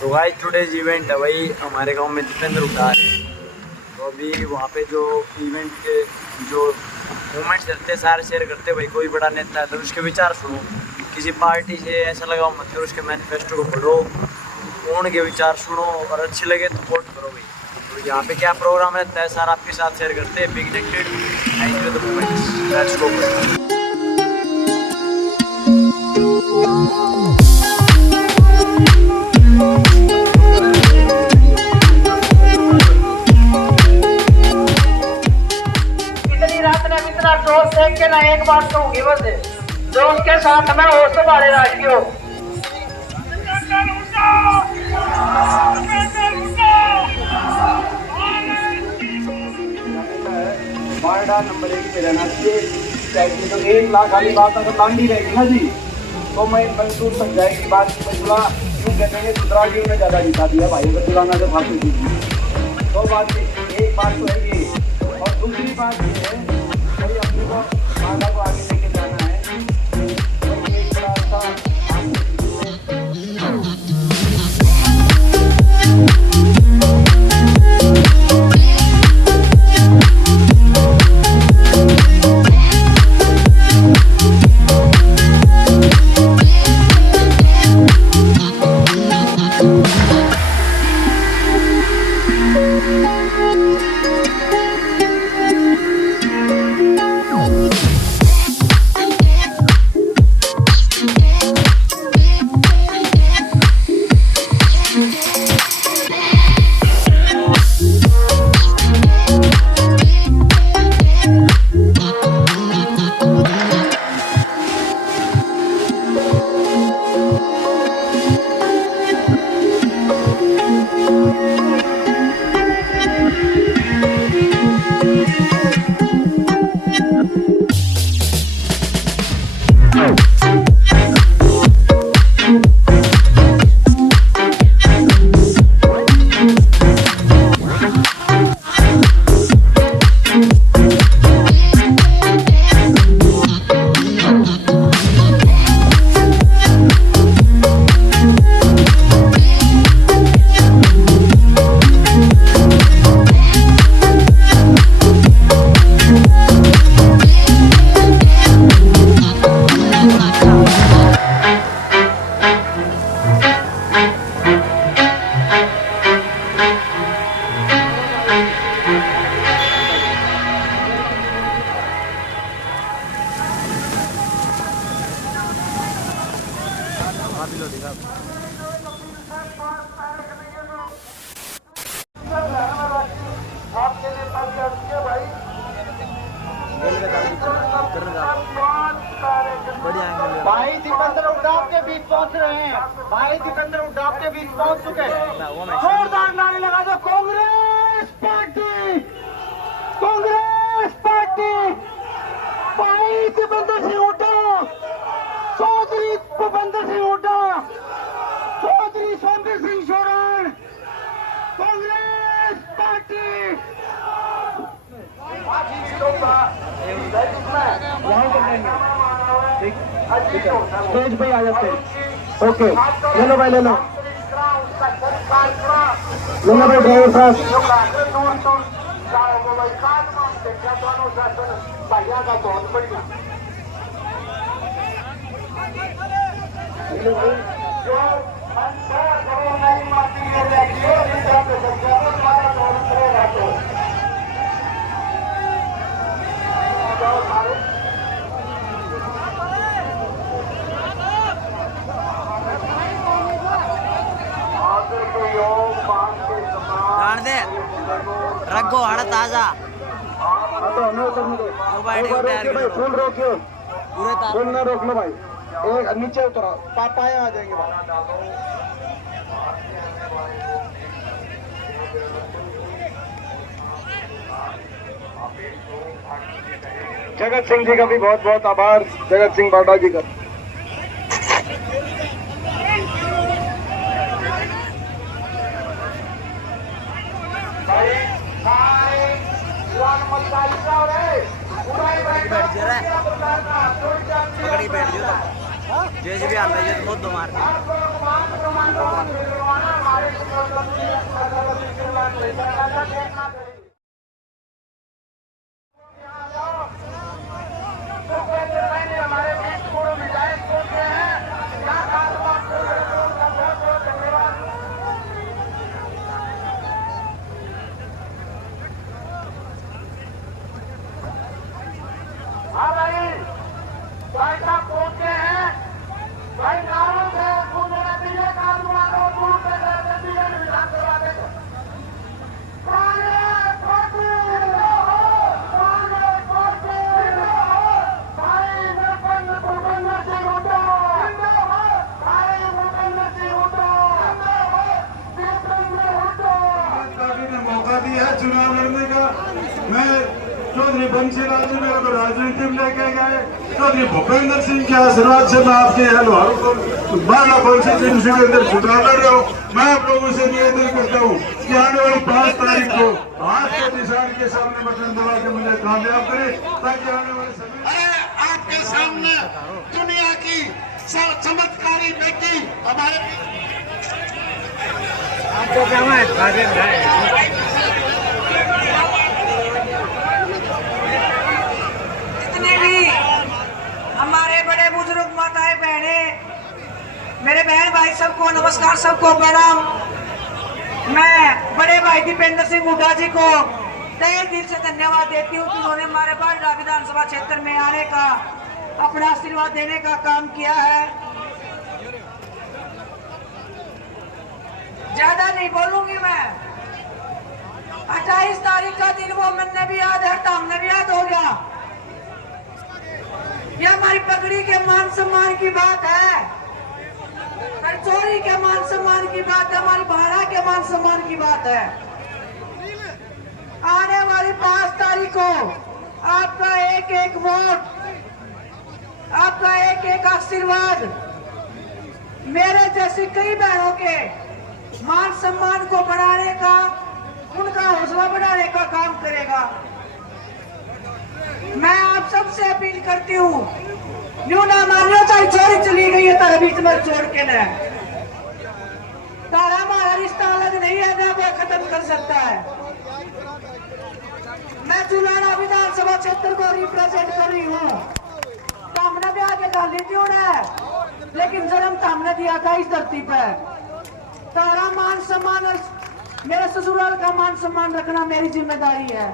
तो guys today's event है भाई हमारे गांव में दीपेंद्र उठार है। तो अभी वहाँ पे जो इवेंट के जो मोमेंट्स रहते हैं सारे शेयर करते हैं भाई। कोई बड़ा नेता है तो उसके विचार सुनो, किसी पार्टी से ऐसा लगाओ मत करो, उसके मैनिफेस्टो को पढ़ो, उनके विचार सुनो और अच्छे लगे तो वोट करो भाई। तो यहाँ पे क्या प्रोग्राम रहता है सारा आपके साथ शेयर करते हैं। Big connected enjoy the moments, let's go. जोश देख के मैं एक बात कहूंगी बस, जो उसके साथ में हो तो हमारे राष्ट्रीय हो। वार्डा नंबर 1 पे रहना चाहिए। तो 1 लाख वाली बात अगर लांडी रहेगी ना जी, तो मैं दूर तक जाएगी बात की। मैं तुला यूँ कहते हैं सुधराजी ने ज़्यादा जिता दिया भाई, अगर तुलाना से फांसी दी। तो बात एक बात तो है ये, और दूसरी बात ये है भाई अपने को माता को आगे लेके जाना है। तो एक बड़ा सा भाई दीपेंद्र उड्डाव के बीच पहुंच रहे हैं। भाई दीपेंद्र उड्डाव के बीच पहुंच चुके हैं। जोरदार नारे लगा दो, कांग्रेस पार्टी, कांग्रेस पार्टी। भाई दीपेंद्र सिंह हुड्डा, चौधरी भूपेंद्र सिंह हुड्डा, चौधरी सोमवीर सिंह सोरेन, कांग्रेस पार्टी। स्टेज पे आ जाते हैं। ओके ले लो भाई, ले लो भाई ड्राइवर साहब। रखो हड़ा ताजा फूल रोकियो, फूल ना रोक लो भाई। एक नीचे उतरो, पाया आ जाएंगे भाई। जगत सिंह जी का भी बहुत बहुत आभार, जगत सिंह बाडा जी का। जैसे भी आता है ये तो बहुत मार हमारे बीच पूर्व विधायक पहुंचे हैं। हाँ भाई साहब पहुंचे हैं। भाई नारों से दूसरे नतीजे कानूनों दूर से नतीजे विधानसभा के मौका दिया है चुनाव लड़ने का। मैं चौधरी बंशीलाल जी मेरे को राजनीति में लेके गए। चौधरी भूपेंद्र सिंह के आशीर्वाद से मैं आपके हलवारों को बारह कॉन्स्टिट्यूंसी के अंदर चुनाव लड़ रहा हूँ। मैं आप लोगों से निवेदन करता हूँ कि आने वाली 5 तारीख को हाथ के निशान के सामने बटन दबा के मुझे कामयाब करें, ताकि आने वाले समय आपके सामने दुनिया की चमत्कारी बेटी हमारे जितने भी हमारे बड़े बुजुर्ग माताएं बहने, मेरे बहन भाई सबको नमस्कार, सबको प्रणाम। मैं बड़े भाई दीपेंद्र सिंह हुड्डा जी को तहे दिल से धन्यवाद देती हूँ कि उन्होंने हमारे बारडा विधानसभा क्षेत्र में आने का, अपना आशीर्वाद देने का काम किया है। ज्यादा नहीं बोलूंगी मैं। 28 तारीख का दिन वो मैंने भी याद है, हमने भी याद हो गया। ये हमारी पगड़ी के मान सम्मान की बात है, चोरी के मान सम्मान की बात है, हमारी भाड़ा के मान सम्मान की बात है। आने वाली 5 तारीख को आपका एक एक वोट, आपका एक एक आशीर्वाद मेरे जैसी कई बहनों के मान सम्मान को बढ़ाने का, उनका हौसला बढ़ाने का काम करेगा। मैं आप सबसे अपील करती हूँ, न्यू ना मान लो चाहे चोरी चली गई है तारा बीच में छोड़ के न, तारा हमारा रिश्ता अलग नहीं है, ना वो खत्म कर सकता है। मैं जुलाना विधानसभा क्षेत्र को रिप्रेजेंट कर रही हूँ। हमने भी आगे डाल दी थी उन्हें, लेकिन जन्म तो हमने दिया था इस धरती पर। तारा मान सम्मान, मेरे ससुराल का मान सम्मान रखना मेरी जिम्मेदारी है,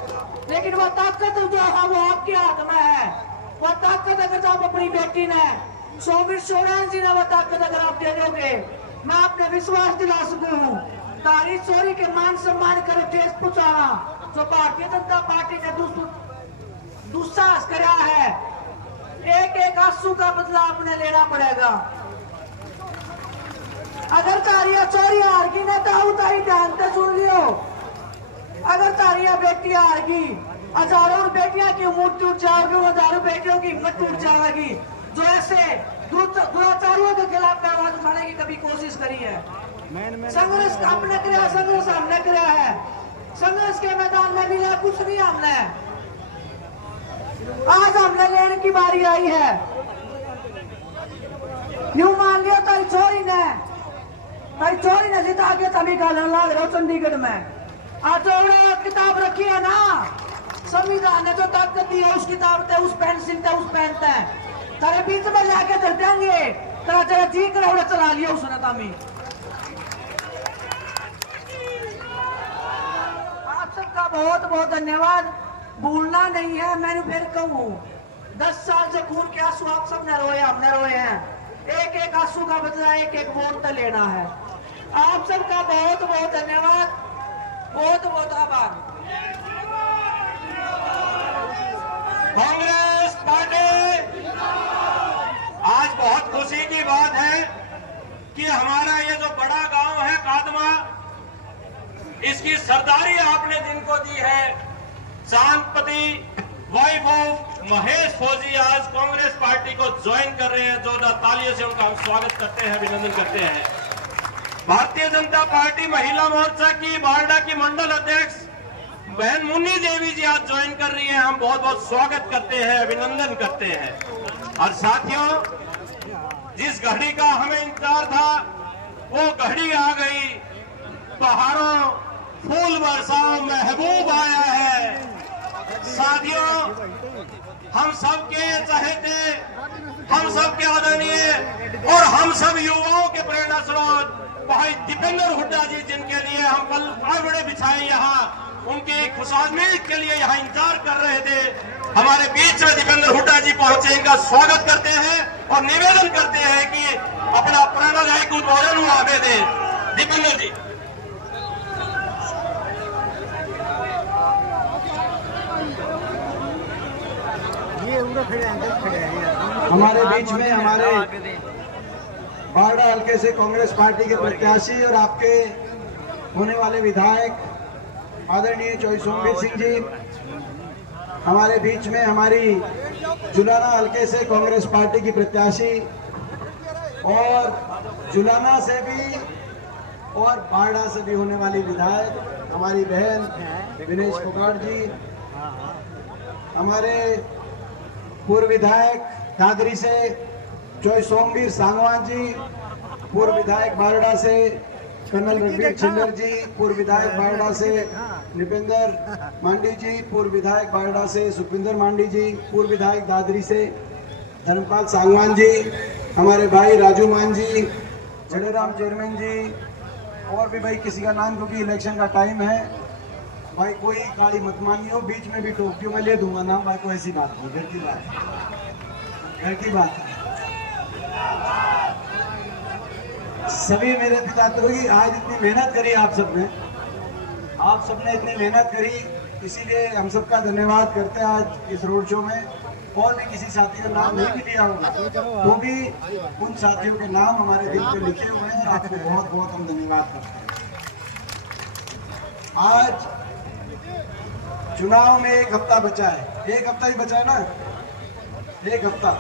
लेकिन वो ताकत जो है वो आपके हाथ में है। वो ताकत अगर आप अपनी बेटी ने सोबीर सोरेन जी ने वो ताकत अगर आप दे दोगे, मैं आपने विश्वास दिला सकती हूँ। तारी चोरी के मान सम्मान कर ठेस पहुंचाना जो भारतीय जनता पार्टी ने दुस्साहस करा है, एक एक आंसू का बदला आपने लेना पड़ेगा। अगर तारिया चोरी हारगी ना तो तारी ध्यान से सुन लियो, अगर तारिया बेटी हारगी, हजारों बेटियां की उम्र टूट जाएगी, हजारों बेटियों की हिम्मत टूट जाएगी जो ऐसे दुराचारियों के खिलाफ आवाज उठाने की कभी कोशिश करी है। संघर्ष आपने किया, संघर्ष हमने किया है। संघर्ष के मैदान में मिला कुछ नहीं हमने, आज हमने लेने की बारी आई है। यूं मान लिया तारी चोरी ने जिता के तभी गालन लाग रहे हो चंडीगढ़ में। आज जो किताब रखी है ना, संविधान ने जो ताकत दी है, उस किताब थे, उस पेंसिल थे, उस पेन थे, तेरे बीच में लाके धर देंगे, तेरा जरा जी कर चला लिया उसने तामी। आप सबका बहुत बहुत धन्यवाद। भूलना नहीं है, मैंने फिर कहूँ 10 साल से खून के आंसू आप सबने रोए, हमने रोए हैं। एक एक आंसू का बदला एक एक वोट तो लेना है। आप सबका बहुत बहुत धन्यवाद, बहुत बहुत आभार। कांग्रेस पार्टी, आज बहुत खुशी की बात है कि हमारा ये जो बड़ा गांव है कादमा, इसकी सरदारी आपने जिनको दी है, शांतपति वाइफ ऑफ महेश फौजी आज कांग्रेस पार्टी को ज्वाइन कर रहे हैं। जोरदार तालियों से उनका हम स्वागत करते हैं, अभिनंदन करते हैं। भारतीय जनता पार्टी महिला मोर्चा की बारडा की मंडल अध्यक्ष बहन मुन्नी देवी जी आज ज्वाइन कर रही हैं, हम बहुत बहुत स्वागत करते हैं, अभिनंदन करते हैं। और साथियों, जिस घड़ी का हमें इंतजार था वो घड़ी आ गई। बहारों फूल बरसाओ महबूब आया है। साथियों, हम सबके चहेते, हम सबके आदरणीय और हम सब युवाओं के प्रेरणा स्रोत भाई दीपेंद्र हुड्डा जी, जिनके लिए हम कल कावड़े बिछाए यहाँ, उनकी खुशामदीद के लिए यहाँ इंतजार कर रहे थे, हमारे बीच में दीपेंद्र हुड्डा जी पहुंचे। इनका स्वागत करते हैं और निवेदन करते हैं कि अपना प्रेरणादायक उद्बोधन वहां पे दे। दीपेंद्र जी। हमारे बीच में हमारे बारडा हल्के से कांग्रेस पार्टी के प्रत्याशी और आपके होने वाले विधायक आदरणीय चौधरी सोमवीर सिंह जी, हमारे बीच में हमारी जुलाना हल्के से कांग्रेस पार्टी की प्रत्याशी और जुलाना से भी और बारडा से भी होने वाली विधायक हमारी बहन विनेश फोगाट जी, हमारे पूर्व विधायक दादरी से चौधरी सोमवीर सांगवान जी, पूर्व विधायक बारडा से कर्नल रणबीर छिल्लर जी, पूर्व विधायक बारडा से निपेंद्र मांडी जी, पूर्व विधायक बारडा से सुखविंदर मांडी जी, पूर्व विधायक दादरी से धर्मपाल सांगवान जी, हमारे भाई राजू मान जी, जडेराम चेयरमैन जी, और भी भाई किसी का नाम, क्योंकि इलेक्शन का टाइम है भाई, कोई गाड़ी मत मानी हो, बीच में भी टोक मैं ले दूंगा नाम भाई, कोई ऐसी बात नहीं, घर की बात है, घर की बात है। सभी मेरे पितात्रों की आज इतनी मेहनत करी आप सबने इतनी मेहनत करी, इसीलिए हम सबका धन्यवाद करते हैं। आज इस रोड शो में और भी किसी साथी का नाम नहीं भी लिया होगा, तो भी उन साथियों के नाम हमारे दिल पे लिखे हुए हैं, आपको बहुत बहुत हम धन्यवाद करते हैं। आज चुनाव में एक हफ्ता बचा है, एक हफ्ता ही बचा है ना, एक हफ्ता।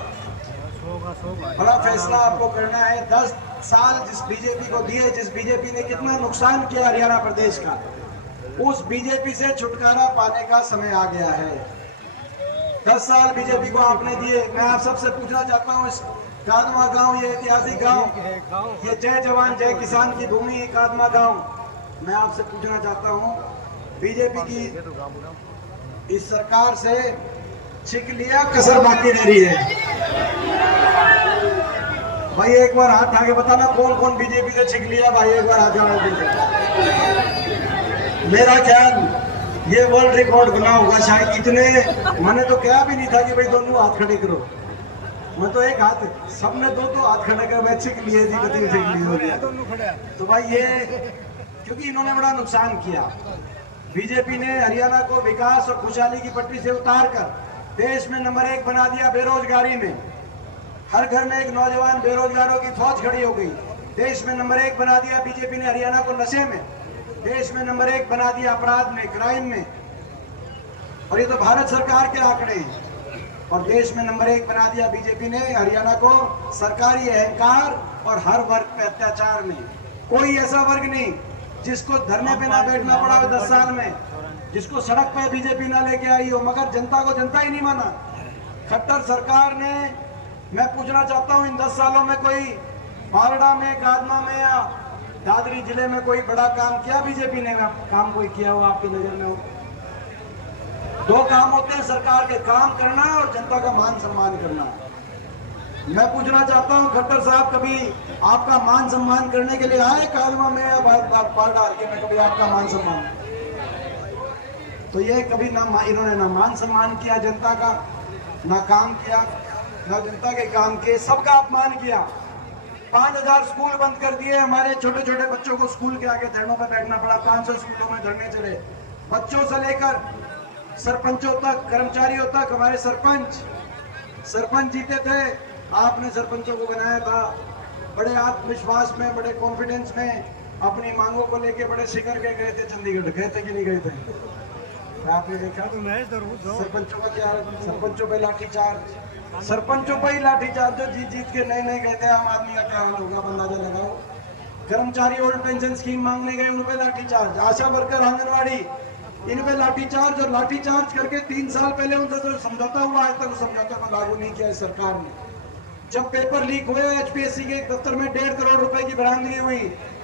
बड़ा फैसला आपको करना है। 10 साल जिस बीजेपी को दिए, जिस बीजेपी ने कितना नुकसान किया हरियाणा प्रदेश का, उस बीजेपी से छुटकारा पाने का समय आ गया है। 10 साल बीजेपी को आपने दिए। मैं आप सबसे पूछना चाहता हूँ, इस कादमा गांव, ये ऐतिहासिक गांव, ये जय जवान जय किसान की भूमि कादमा गांव, मैं आपसे पूछना चाहता हूँ, बीजेपी की इस सरकार से छिक लिया, कसर बाकी रह रही है? भाई एक बार हाथ आगे बताना, कौन कौन बीजेपी से छिक लिया? भाई एक बार हाथ आगे दीजिए। मेरा ख्याल ये वर्ल्ड रिकॉर्ड बना होगा शायद। इतने मैंने तो क्या भी नहीं था कि भाई दोनों हाथ खड़े करो, मैं तो एक हाथ, सबने दो हाथ खड़े कर मैं छिक लिए जी, गति छिक लिए हो गया। तो भाई ये क्योंकि इन्होंने बड़ा नुकसान किया। बीजेपी ने हरियाणा को विकास और खुशहाली की पटरी से उतारकर देश में नंबर 1 बना दिया। बेरोजगारी में हर घर में एक नौजवान बेरोजगारों की फौज खड़ी हो गई। देश में नंबर 1 बना दिया बीजेपी ने हरियाणा को नशे में, देश में नंबर 1 बना दिया अपराध में, क्राइम में, और ये तो भारत सरकार के आंकड़े हैं। और देश में नंबर 1 बना दिया बीजेपी ने हरियाणा को सरकारी अहंकार और हर वर्ग पे अत्याचार में। कोई ऐसा वर्ग नहीं जिसको धरने पे ना बैठना पड़ा हो 10 साल में, जिसको सड़क पे बीजेपी ना लेके आई हो, मगर जनता को जनता ही नहीं माना। खट्टर सरकार ने, मैं पूछना चाहता हूं, इन 10 सालों में कोई बारडा में, कादमा में या दादरी जिले में कोई बड़ा काम किया बीजेपी ने? काम कोई किया हो आपकी नजर में हो? 2 काम होते हैं सरकार के, काम करना और जनता का मान सम्मान करना। मैं पूछना चाहता हूं, खट्टर साहब कभी आपका मान सम्मान करने के लिए आए कादमा में या बारडा हल्के में? कभी आपका मान सम्मान? तो ये कभी ना इन्होंने ना मान सम्मान किया जनता का, ना काम किया, ना जनता के काम किए, सबका अपमान किया। 5000 स्कूल बंद कर दिए। हमारे छोटे छोटे बच्चों को स्कूल के आगे धरनों पर बैठना पड़ा। 500 स्कूलों में धरने चले, बच्चों से लेकर सरपंचों तक, कर्मचारियों तक। हमारे सरपंच जीते थे, आपने सरपंचों को बनाया था बड़े आत्मविश्वास में, बड़े कॉन्फिडेंस में, अपनी मांगों को लेके बड़े शिखर के गए थे चंडीगढ़। गए थे कि नहीं गए थे? आपने देखा सरपंचों का क्या? सरपंचों पे लाठीचार्ज, सरपंचों पर ही लाठीचार्ज। जो जीत के नए गए थे, आम आदमी का क्या हाल होगा अंदाजा लगाओ। कर्मचारी ओल्ड पेंशन स्कीम मांगने गए, उन पे लाठीचार्ज। आशा वर्कर, आंगनवाड़ी, इन पे लाठीचार्ज। और लाठीचार्ज करके 3 साल पहले उनसे जो समझौता हुआ, आज तक उस समझौते को लागू नहीं किया सरकार ने। जब पेपर लीक हुए HPSC के एक दफ्तर में 1.5 करोड़ रुपए की बरामदगी हुई,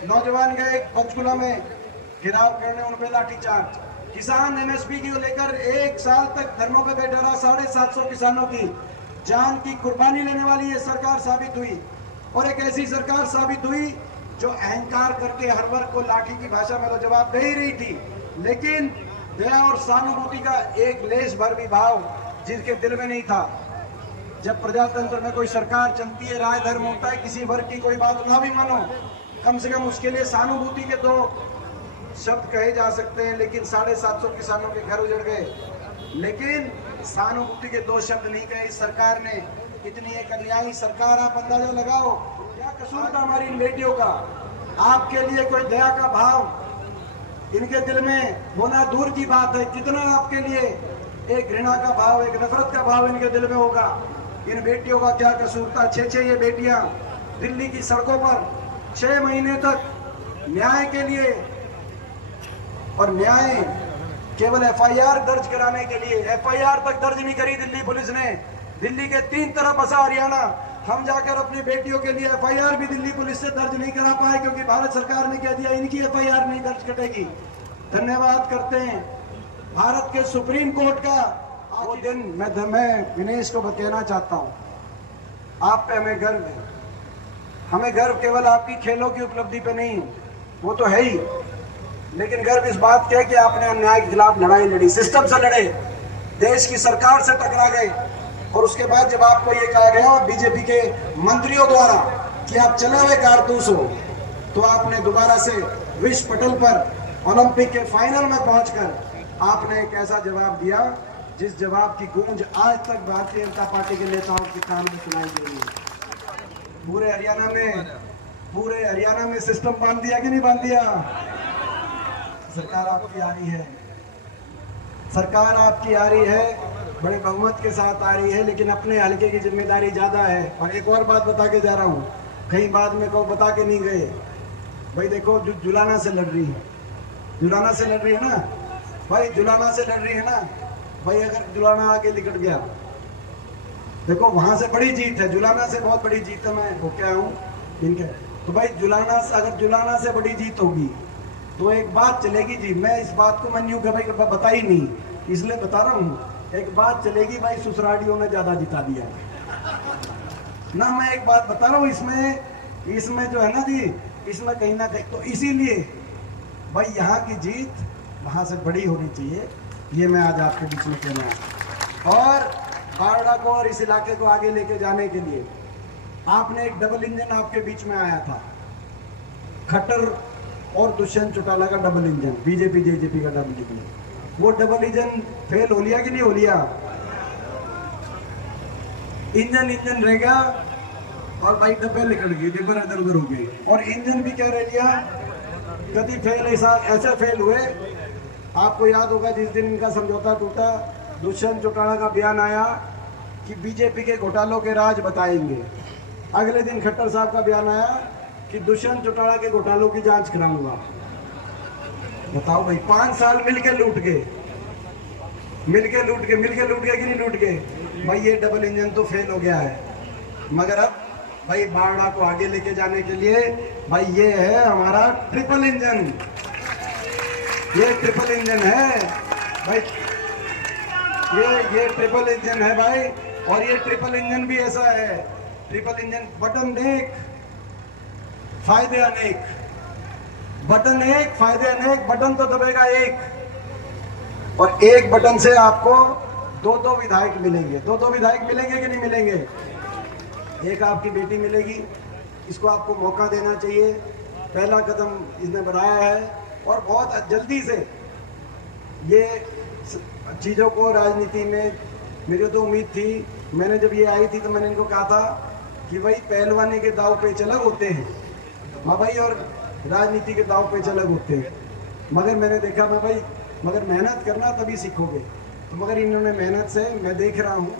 नौजवान गए पंचकुला में घेराव करने, उन पे लाठीचार्ज। किसान एमएसपी को लेकर 1 साल तक धरनों पे बैठा रहा। 750 किसानों की जान की कुर्बानी लेने वाली ये सरकार साबित हुई, और एक ऐसी सरकार साबित हुई जो अहंकार करके हर वर्ग को लाठी की भाषा में तो जवाब दे ही रही थी, लेकिन दया और सहानुभूति का एक लेश भर भी भाव जिसके दिल में नहीं था। जब प्रजातंत्र में कोई सरकार चलती है, राय धर्म होता है, किसी वर्ग की कोई बात ना भी मानो, कम से कम उसके लिए सहानुभूति के 2 शब्द कहे जा सकते हैं। लेकिन 750 किसानों के घर उजड़ गए, लेकिन सहानुभूति के 2 शब्द नहीं कहे इस सरकार ने। इतनी एक अन्यायी सरकार, आप अंदाजा लगाओ क्या कसूर था हमारी इन बेटियों का। आपके लिए कोई दया का भाव इनके दिल में होना दूर की बात है, कितना आपके लिए एक घृणा का भाव, एक नफरत का भाव इनके दिल में होगा। इन बेटियों का क्या कसूर था। 6 ये बेटियां दिल्ली की सड़कों पर 6 महीने तक न्याय के लिए, और न्याय केवल एफआईआर दर्ज कराने के लिए। एफआईआर तक दर्ज नहीं करी दिल्ली पुलिस ने। दिल्ली के 3 तरफ बसा हरियाणा, हम जाकर अपनी बेटियों के लिए एफआईआर भी दिल्ली पुलिस से दर्ज नहीं करा पाए, क्योंकि भारत सरकार ने कह दिया इनकी एफआईआर नहीं दर्ज करेगी। धन्यवाद करते हैं भारत के सुप्रीम कोर्ट का। वो दिन मैं विनेश को कहना चाहता हूँ, आप पे हमें गर्व है। हमें गर्व केवल आपकी खेलों की उपलब्धि पे नहीं, वो तो है ही, लेकिन गर्व इस बात के कि आपने अन्याय के खिलाफ लड़ाई लड़ी, सिस्टम से लड़े, देश की सरकार से टकरा गए। और उसके बाद जब आपको ये कहा गया बीजेपी के मंत्रियों द्वारा कि आप चले हुए कारतूस हो, तो आपने दोबारा से विश्व पटल पर ओलंपिक के फाइनल में पहुंचकर आपने एक ऐसा जवाब दिया जिस जवाब की गूंज आज तक भारतीय जनता पार्टी के नेताओं के कान में सुनाई दे रही है। पूरे हरियाणा में सिस्टम बांध दिया कि नहीं बांध दिया। सरकार आपकी आ रही है, सरकार आपकी आ रही है, बड़े बहुमत के साथ आ रही है, लेकिन अपने हल्के की जिम्मेदारी ज्यादा है। और एक और बात बता के जा रहा हूँ, कहीं बाद में को बता के नहीं गए भाई। देखो जो जुलाना से लड़ रही है, जुलाना से लड़ रही है ना भाई, जुलाना से लड़ रही है ना भाई। अगर जुलाना आगे निकट गया, देखो वहां से बड़ी जीत है, जुलाना से बहुत बड़ी जीत है। मैं वो क्या हूँ इनके, तो भाई जुलाना से, अगर जुलाना से बड़ी जीत होगी तो एक बात चलेगी जी। मैं इस बात को मैं यूं भाई बता ही नहीं, इसलिए बता रहा हूँ, एक बात चलेगी भाई, ससुरालियों ने ज्यादा जिता दिया ना। मैं एक बात बता रहा हूँ, इसमें जो है ना जी, इसमें कहीं ना कहीं, तो इसीलिए भाई यहाँ की जीत वहां से बड़ी होनी चाहिए, ये मैं आज आपके बीच में कहना है। और बारडा को और इस इलाके को आगे लेके जाने के लिए आपने एक डबल इंजन आपके बीच में आया था, खट्टर और दुष्यंत चौटाला का डबल इंजन, बीजेपी जेजेपी का डबल इंजन। वो डबल इंजन फेल हो लिया कि नहीं हो लिया। इंजन रह गया और भाई डब्बे निकल गए, डिब्बे इधर उधर हो गए, और इंजन भी क्या रह गया, कभी फेल ऐसा फेल हुए। आपको याद होगा जिस दिन इनका समझौता टूटा, दुष्यंत चौटाला का बयान आया कि बीजेपी के घोटालों के राज बताएंगे। अगले दिन खट्टर साहब का बयान आया कि दुष्यंत चौटाला के घोटालों की जांच कराऊंगा। बताओ भाई, 5 साल मिलके लूट गए कि नहीं लूट गए भाई। ये डबल इंजन तो फेल हो गया है, मगर अब भाई बारडा को आगे लेके जाने के लिए भाई ये है हमारा ट्रिपल इंजन। ये ट्रिपल इंजन है भाई, ये ट्रिपल इंजन है भाई। और ये ट्रिपल इंजन भी ऐसा है, ट्रिपल इंजन, बटन एक फायदे अनेक, बटन एक फायदे अनेक, बटन तो दबेगा एक, और एक बटन से आपको 2 विधायक मिलेंगे। 2 विधायक मिलेंगे कि नहीं मिलेंगे। एक आपकी बेटी मिलेगी, इसको आपको मौका देना चाहिए। पहला कदम इसने बढ़ाया है, और बहुत जल्दी से ये चीज़ों को राजनीति में, मेरी तो उम्मीद थी, मैंने जब ये आई थी तो मैंने इनको कहा था कि भाई पहलवानी के दाव पेच अलग होते हैं, हाँ भाई, और राजनीति के दाव पेच अलग होते हैं। मगर मैंने देखा मैं भाई, मगर मेहनत करना तभी सीखोगे। तो मगर इन्होंने मेहनत से, मैं देख रहा हूँ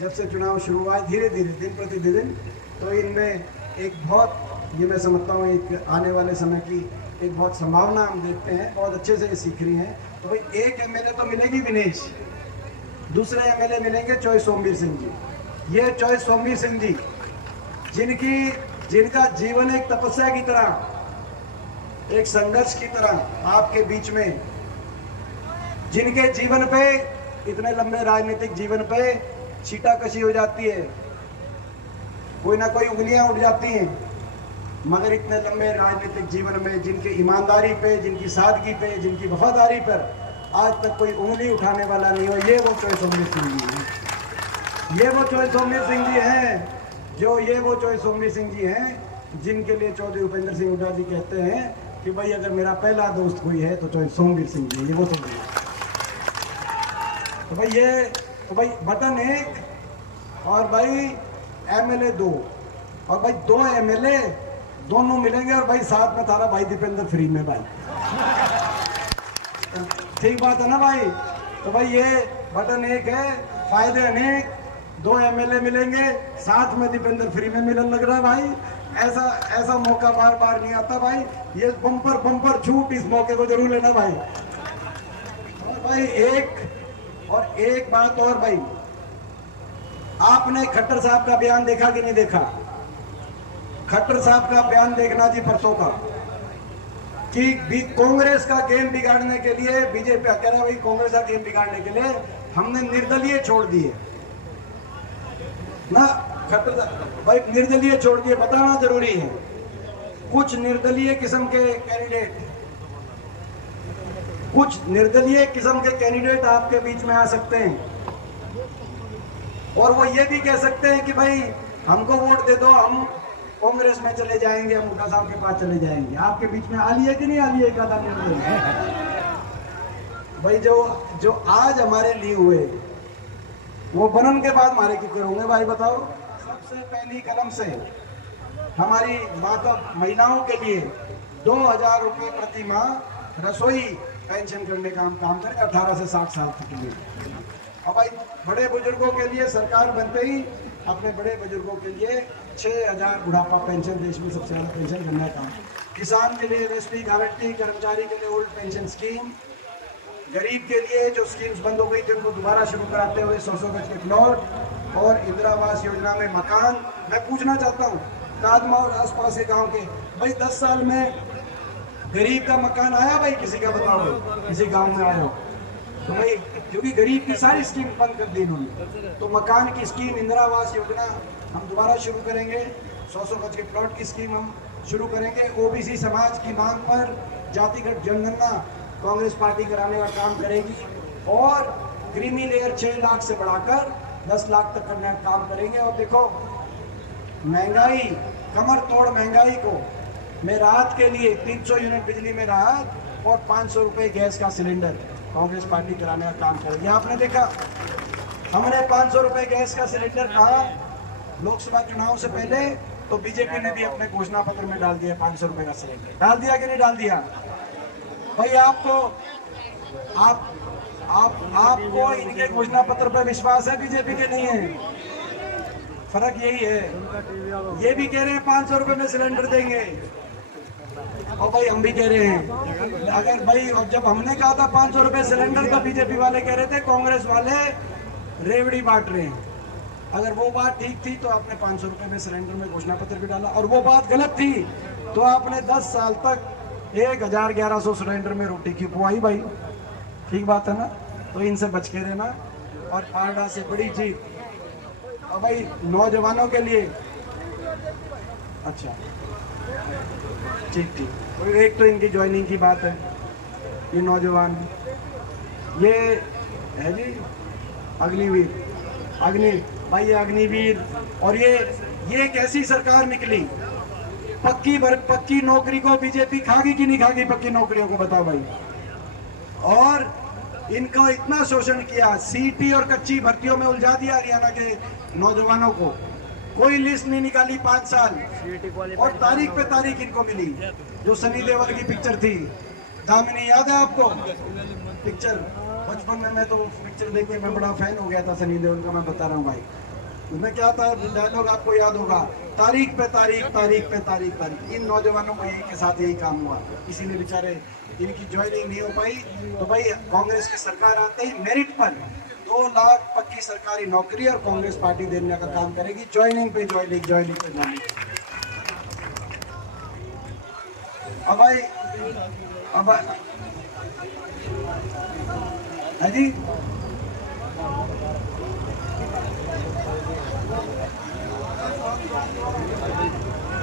जब से चुनाव शुरू हुआ है, धीरे धीरे दिन प्रतिदिन, तो इनमें एक बहुत, ये मैं समझता हूँ एक आने वाले समय की एक बहुत संभावना हम देखते हैं, बहुत अच्छे से ये सीख रही हैं। तो भाई एक एमएलए तो मिलेगी विनेश, दूसरे एमएलए मिलेंगे चॉइस सोमवीर सिंह जी। ये चॉइस सोमवीर सिंह जी जिनका जीवन एक तपस्या की तरह, एक संघर्ष की तरह आपके बीच में, जिनके जीवन पे, इतने लंबे राजनीतिक जीवन पे छीटाकशी हो जाती है, कोई ना कोई उंगलियां उठ जाती हैं, मगर इतने लंबे राजनीतिक जीवन में जिनकी ईमानदारी पे, जिनकी सादगी पे, जिनकी वफादारी पर आज तक कोई उंगली उठाने वाला नहीं हो, ये वो चॉइस सोमवीर सिंह जी हैं। ये वो चॉइस सोमवीर सिंह जी हैं ये वो चॉइस सोमवीर सिंह जी हैं जिनके लिए चौधरी उपेंद्र सिंह हुड्डा जी कहते हैं कि भाई अगर मेरा पहला दोस्त कोई है तो चॉइस सोमवीर सिंह जी, ये वो सोमवीर। तो भाई बटन 1 और भाई MLA 2 और भाई 2 MLA दोनों मिलेंगे और भाई साथ में थारा भाई दीपेंद्र फ्री में भाई, ठीक बात है ना भाई। तो भाई ये बटन 1 है, फायदे अनेक, 2 MLA मिलेंगे, साथ में दीपेंद्र फ्री में मिलन लग रहा है भाई। ऐसा मौका बार बार नहीं आता भाई, ये बम्पर छूट, इस मौके को जरूर लेना भाई। और भाई एक बात और भाई, आपने खट्टर साहब का बयान देखा कि नहीं देखा? खट्टर साहब का बयान देखना जी परसों का, कि कांग्रेस का गेम बिगाड़ने के लिए बीजेपी कह रहा है भाई, कांग्रेस का गेम बिगाड़ने के लिए हमने निर्दलीय छोड़ दिए ना। खट्टर भाई निर्दलीय छोड़ दिए, बताना जरूरी है। कुछ निर्दलीय किस्म के कैंडिडेट आपके बीच में आ सकते हैं और वो ये भी कह सकते हैं कि भाई हमको वोट दे दो, हम कांग्रेस में चले जाएंगे, हम हुड्डा साहब के पास चले जाएंगे। आपके बीच में आ लिया कि नहीं आ लिया एक आधा निर्दलीय? भाई जो आज हमारे लिए हुए वो बनन के बाद हमारे क्यों होंगे भाई, बताओ। सबसे पहली कलम से हमारी माता महिलाओं के लिए 2000 रुपये प्रति माह रसोई पेंशन करने का हम काम करें 18 से 60 साल तक के लिए। और भाई बड़े बुजुर्गों के लिए सरकार बनते ही अपने बड़े बुजुर्गों के लिए 6000 बुढ़ापा पेंशन, देश में सबसे ज्यादा पेंशन करने का। किसान के लिए एसपी गारंटी, कर्मचारी के लिए ओल्ड पेंशन स्कीम, गरीब के लिए जो स्कीम्स बंद हो गई थी उनको दोबारा शुरू कराते हुए 100 गज के प्लॉट और इंदिरा आवास योजना में मकान। मैं पूछना चाहता हूँ कादमा और आसपास के गांव के भाई, 10 साल में गरीब का मकान आया भाई किसी का? बताओ किसी गांव में आया हो तो भाई, क्योंकि गरीब की सारी स्कीम बंद कर दी इन्होंने। तो मकान की स्कीम, इंदिरा आवास योजना हम दोबारा शुरू करेंगे, 100 गज के प्लॉट की स्कीम हम शुरू करेंगे। ओबीसी समाज की मांग पर जातिगत जनगणना कांग्रेस पार्टी कराने का काम करेगी और क्रीमी लेयर 6 लाख से बढ़ाकर 10 लाख तक करने का काम करेंगे। और देखो महंगाई, कमर तोड़ महंगाई को में राहत के लिए 300 यूनिट बिजली में राहत और 500 रुपये गैस का सिलेंडर कांग्रेस पार्टी कराने का काम करेगी। आपने देखा हमने 500 रुपये गैस का सिलेंडर कहा लोकसभा चुनाव से पहले, तो बीजेपी ने भी अपने घोषणा पत्र में डाल दिया 500 रुपये का सिलेंडर। डाल दिया कि नहीं डाल दिया भाई? आपको इनके घोषणा पत्र पर विश्वास है, बीजेपी के नहीं है? फर्क यही है। ये भी कह रहे हैं 500 रुपये में सिलेंडर देंगे और भाई हम भी कह रहे हैं अगर भाई, और जब हमने कहा था 500 रुपये सिलेंडर तो बीजेपी वाले कह रहे थे कांग्रेस वाले रेवड़ी बांट रहे हैं। अगर वो बात ठीक थी तो आपने 500 रुपये में सिलेंडर में घोषणा पत्र भी डाला, और वो बात गलत थी तो आपने 10 साल तक 1100 सिलेंडर में रोटी क्यों पवाई भाई? ठीक बात है ना? तो इनसे बच के रहना। और पारडा से बड़ी चीज और भाई नौजवानों के लिए, अच्छा ठीक, एक तो इनकी ज्वाइनिंग की बात है, ये नौजवान ये है जी अग्निवीर भाई, ये अग्निवीर। और ये कैसी सरकार निकली? पक्की नौकरी को बीजेपी खागी कि नहीं खागी? पक्की नौकरियों को बताओ भाई। और इनको इतना शोषण किया, सीटी और कच्ची भर्तियों में उलझा दिया हरियाणा के नौजवानों को। कोई लिस्ट नहीं निकाली 5 साल, और तारीख पे तारीख इनको मिली। जो सनी देओल की पिक्चर थी दामिनी, याद है आपको पिक्चर? बचपन में मैं तो पिक्चर देख के मैं बड़ा फैन हो गया था सनी देओल का, मैं बता रहा हूँ भाई। उसमें क्या था डायलॉग, आपको याद होगा, तारीख पे तारीख। इन नौजवानों को यही के साथ यही काम हुआ, इसीलिए बेचारे इनकी ज्वाइनिंग नहीं हो पाई। तो भाई कांग्रेस की सरकार आते ही मेरिट पर 2 लाख पक्की सरकारी नौकरी और कांग्रेस पार्टी देने का काम करेगी। ज्वाइनिंग पे ज्वाइनिंग। अब भाई अब है जी,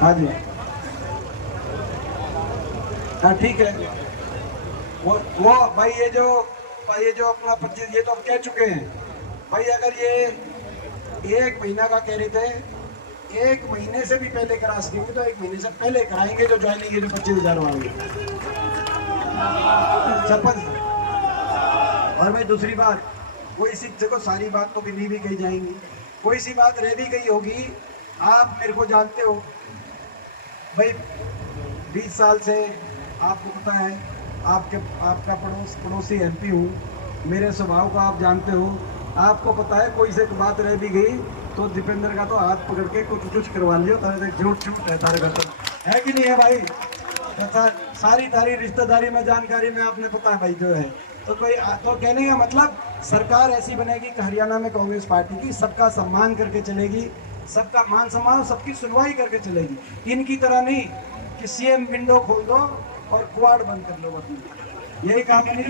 हाँ जी, हाँ ठीक है। वो भाई ये जो अपना 25 ये तो अब कह चुके हैं भाई। अगर ये 1 महीना का कह रहे थे, 1 महीने से भी पहले करा सकेंगे तो 1 महीने से पहले कराएंगे जो ज्वाइनिंग है, जो 25,000 वाले सरपंच। और भाई दूसरी बात, कोई सी देखो सारी बात तो नहीं भी कही जाएंगी, कोई सी बात रह भी गई होगी। आप मेरे को जानते हो भाई, 20 साल से आपको पता है, आपका पड़ोसी MP हूँ, मेरे स्वभाव को आप जानते हो। आपको पता है कोई से बात रह भी गई तो दीपेंद्र का तो हाथ पकड़ के कुछ करवा लियो, तारे झूठ है तारे घर है कि नहीं है भाई। सारी रिश्तेदारी में जानकारी में आपने पता है भाई जो है। तो कोई तो कहने का मतलब सरकार ऐसी बनेगी कि हरियाणा में कांग्रेस पार्टी की सबका सम्मान करके चलेगी, सबका मान सम्मान, सबकी सुनवाई करके चलेगी। इनकी तरह नहीं कि CM विंडो खोल दो और कुआड़ बंद कर लो अपनी, यही काम नहीं।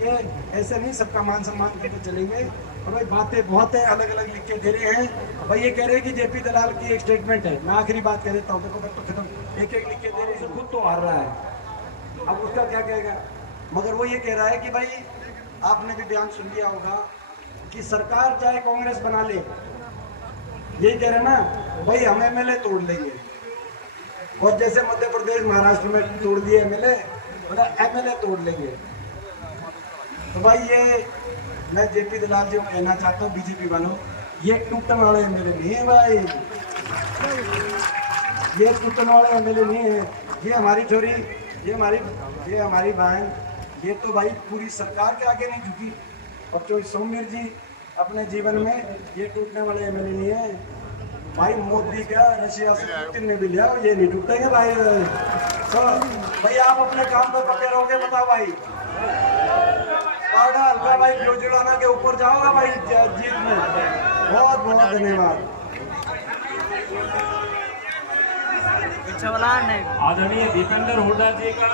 ये ऐसे नहीं, सबका मान सम्मान करके चलेंगे। और भाई बातें बहुत है, अलग अलग लिख के दे रहे हैं भाई। ये कह रहे हैं कि JP दलाल की एक स्टेटमेंट है, मैं आखिरी बात कह देता हूँ, देखो तो खत्म, एक लिख के दे रहे हैं, खुद तो हार रहा है, अब उसका क्या कहेगा। मगर वो ये कह रहा है कि भाई आपने भी बयान सुन लिया होगा कि सरकार चाहे कांग्रेस बना ले, यही कह रहे ना भाई, हम MLA तोड़ लेंगे। और जैसे मध्य प्रदेश महाराष्ट्र में तोड़ दिए MLA, मतलब MLA तोड़ लेंगे। तो भाई ये मैं JP दलाल जी को कहना चाहता हूँ, BJP वालों, ये टूटने वाले MLA नहीं है भाई, ये टूटने वाले MLA नहीं है। ये हमारी छोरी, ये हमारी बहन, ये तो भाई पूरी सरकार के आगे नहीं झुकी। और जो सौम्य जी अपने जीवन में, ये टूटने वाले MLA नहीं है भाई। मोदी क्या रशिया से पुतिन ने भी लिया, ये नहीं टूटेंगे भाई। तो भाई आप अपने काम पर पके रहोगे, बताओ भाई। हल्का भाई जोजुलाना के ऊपर जाओगा भाई जीत में। बहुत बहुत धन्यवाद। आदरणीय दीपेंद्र हुड्डा जी का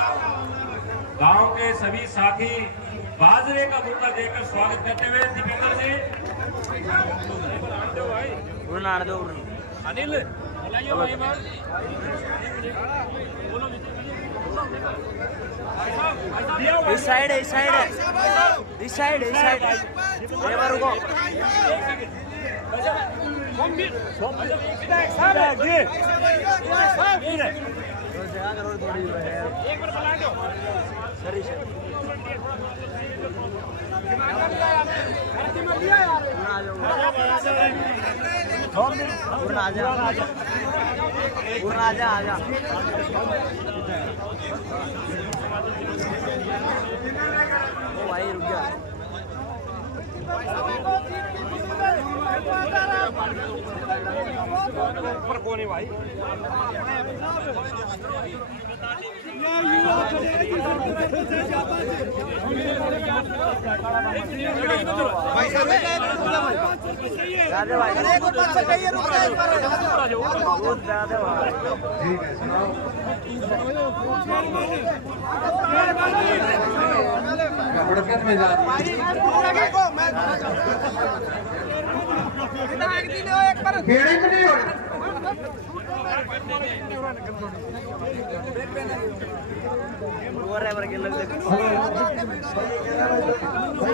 गांव के सभी साथी बाजरे का बुट्टा देकर स्वागत करते हुए, दीपेंद्र जी अनिल इस साइड ये बार रुको। आजा ओ भाई रुक जा। ऊपर कौन है भाई? ठीक है सुनाओ। में जा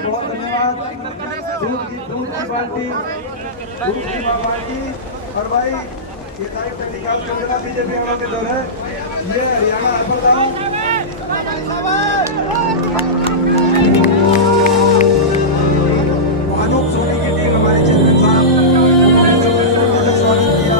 बहुत धन्यवाद। दूध की बाल्टी और भाई ये सारी टेक्निकल चंद्रा BJP वालों के दौर है। ये हरियाणा अनूप सोनी की टीम, हमारे चेयरमैन साहब, उन्होंने स्वागत किया।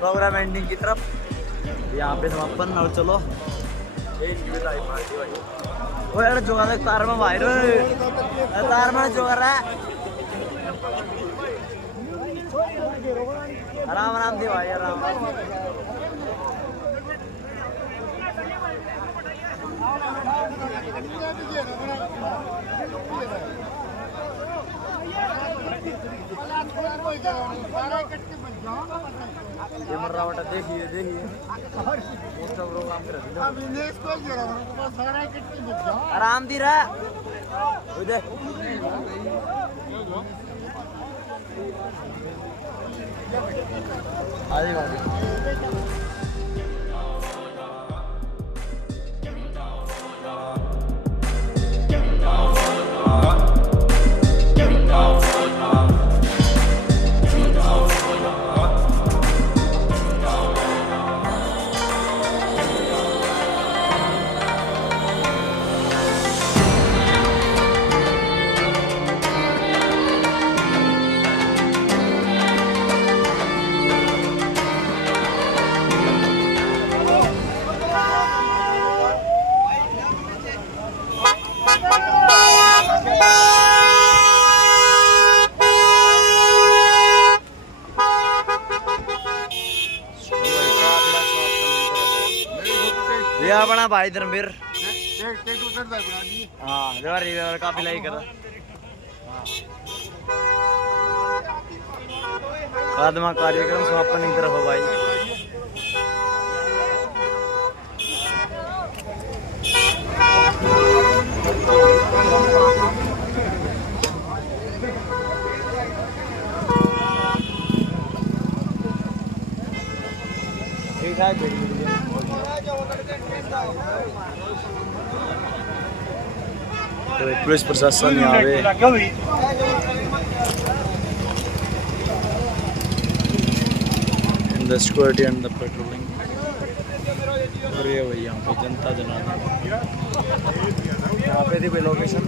प्रोग्राम एंडिंग की तरफ यहाँ पे समापन। और चलो इनकी विदाई पार्टी भाई। वो यार जोगा तार में भाई तार में जोगा रहा है। आराम आराम दे भाई आराम। ये मर रहा बेटा देखिए देखिए मोस्ट ऑफ प्रोग्राम कर आराम दी रहा उधर आगे आगे ये अपना भाई धर्मवीर हाँ काफी लाइक कर कादमा कार्यक्रम समापन की तरफ हो भाई। ठीक है तो पुलिस प्रशासन यहाँ पे the security and the patrolling और ये भाई यहाँ पे जनता जनार्दन यहाँ पे थी भाई लोकेशन।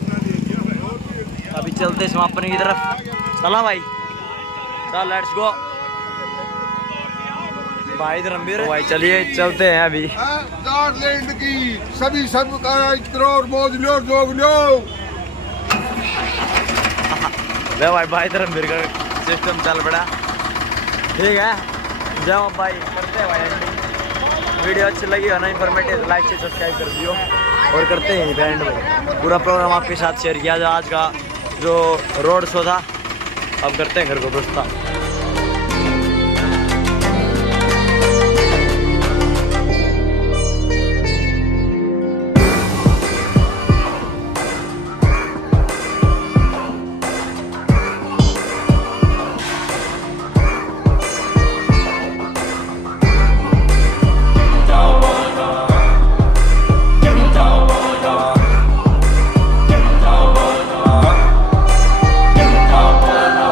अभी चलते समापन की तरफ। चला भाई चल लेट्स गो भाई धर्मवीर भाई चलिए चलते हैं अभी। नागालैंड की सभी करोड़ मौज लो जोग लो। भाई भाई धर्मवीर का सिस्टम चल पड़ा। ठीक है जाओ भाई करते हैं भाई। वीडियो अच्छी लगी हो ना इन्फॉर्मेटिव लाइक से सब्सक्राइब कर दियो और करते हैं बैंड भाई। पूरा प्रोग्राम आपके साथ शेयर किया आज का जो रोड शो था। अब करते हैं घर को दोस्तों।